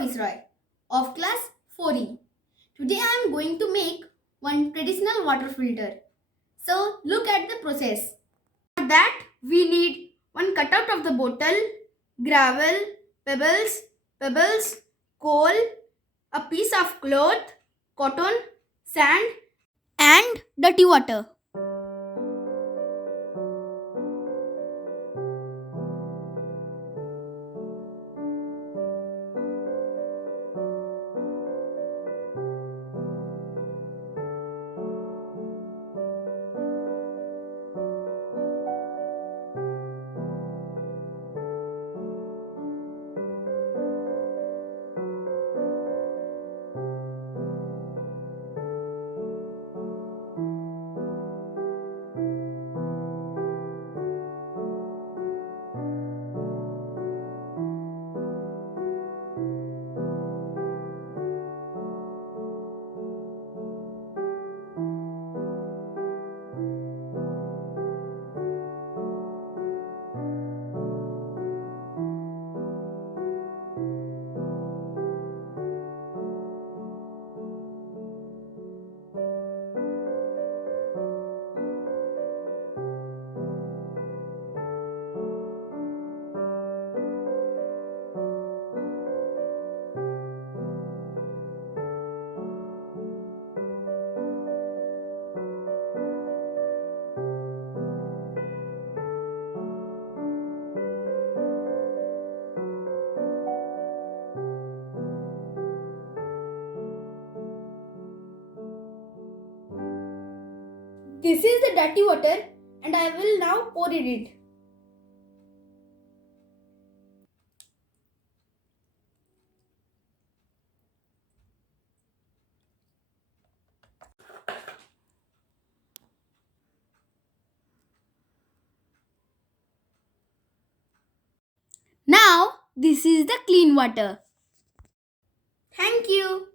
Viceroy of class 4E. Today I am going to make one traditional water filter. So look at the process. For that we need one cutout of the bottle, gravel, pebbles, coal, a piece of cloth, cotton, sand and dirty water. This is the dirty water and I will now pour it. Now this is the clean water. Thank you.